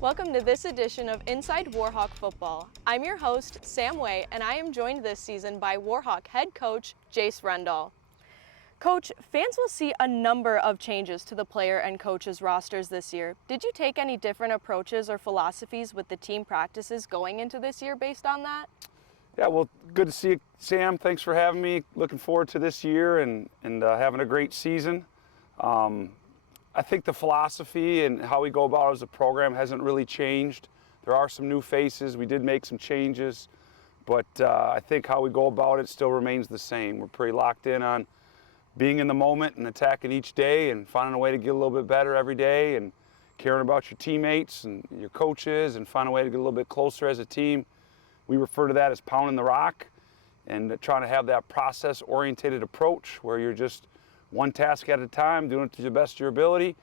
Welcome to this edition of Inside Warhawk Football. I'm your host, Sam Way, and I am joined this season by Warhawk head coach, Jace Rendall. Coach, fans will see a number of changes to the player and coaches rosters this year. Did you take any different approaches or philosophies with the team practices going into this year based on that? Yeah, well, good to see you, Sam. Thanks for having me. Looking forward to this year and having a great season. I think the philosophy and how we go about it as a program hasn't really changed. There are some new faces. We did make some changes, but I think how we go about it still remains the same. We're pretty locked in on being in the moment and attacking each day and finding a way to get a little bit better every day and caring about your teammates and your coaches and finding a way to get a little bit closer as a team. We refer to that as pounding the rock and trying to have that process-oriented approach where you're just one task at a time, doing it to the best of your ability,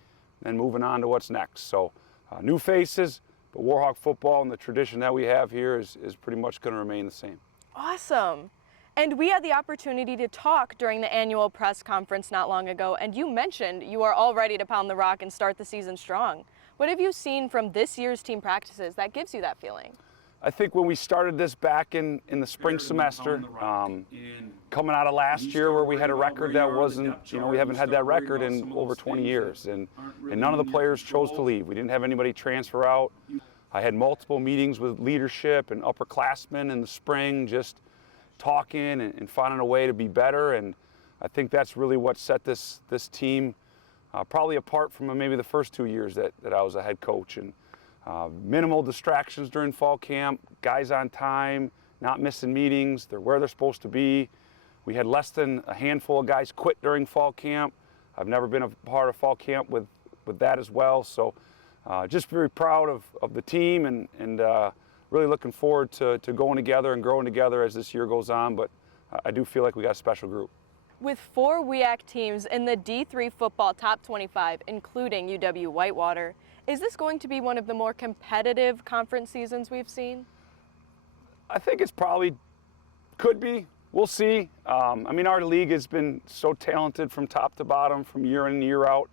and moving on to what's next. So new faces, but Warhawk football and the tradition that we have here is pretty much going to remain the same. Awesome. And we had the opportunity to talk during the annual press conference not long ago, and you mentioned you are all ready to pound the rock and start the season strong. What have you seen from this year's team practices that gives you that feeling? I think when we started this back in the spring semester, coming out of last year where we had a record that wasn't, we haven't had that record in over 20 years, and none of the players chose to leave. We didn't have anybody transfer out. I had multiple meetings with leadership and upperclassmen in the spring, just talking and finding a way to be better, and I think that's really what set this team probably apart from maybe the first 2 years that I was a head coach. And minimal distractions during fall camp, guys on time, not missing meetings, they're where they're supposed to be. We had less than a handful of guys quit during fall camp. I've never been a part of fall camp with that as well. So just very proud of the team and really looking forward to going together and growing together as this year goes on. But I do feel like we got a special group. With 4 WEAC teams in the D3 football top 25, including UW-Whitewater, is this going to be one of the more competitive conference seasons we've seen? I think it's probably could be. We'll see. Our league has been so talented from top to bottom, from year in and year out.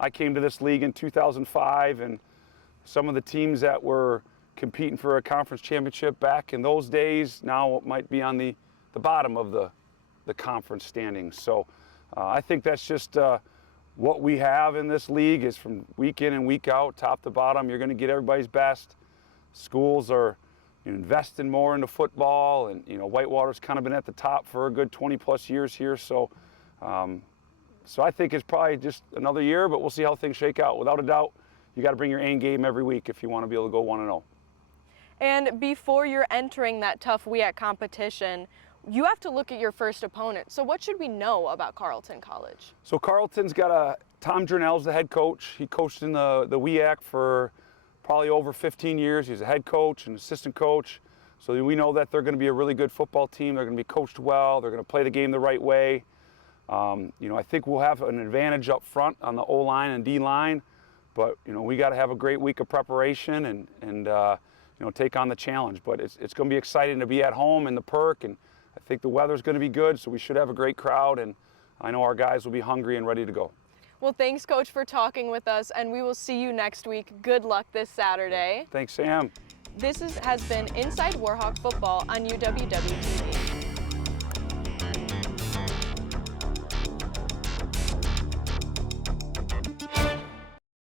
I came to this league in 2005, and some of the teams that were competing for a conference championship back in those days now might be on the bottom of the conference standings. So I think that's just what we have in this league is from week in and week out, top to bottom, you're going to get everybody's best. Schools are investing more into football, and Whitewater's kind of been at the top for a good 20-plus years here. So I think it's probably just another year, but we'll see how things shake out. Without a doubt, you got to bring your A game every week if you want to be able to go 1-0. And before you're entering that tough WEAC competition, you have to look at your first opponent. So what should we know about Carleton College? So Carleton's got Tom Durnell's the head coach. He coached in the WEAC for probably over 15 years. He's a head coach and assistant coach. So we know that they're going to be a really good football team. They're going to be coached well. They're going to play the game the right way. I think we'll have an advantage up front on the O-line and D-line. But, we got to have a great week of preparation and take on the challenge. But it's going to be exciting to be at home in the Perk, and I think the weather's going to be good, so we should have a great crowd, and I know our guys will be hungry and ready to go. Well, thanks, Coach, for talking with us, and we will see you next week. Good luck this Saturday. Thanks, Sam. This has been Inside Warhawk Football on UWW TV.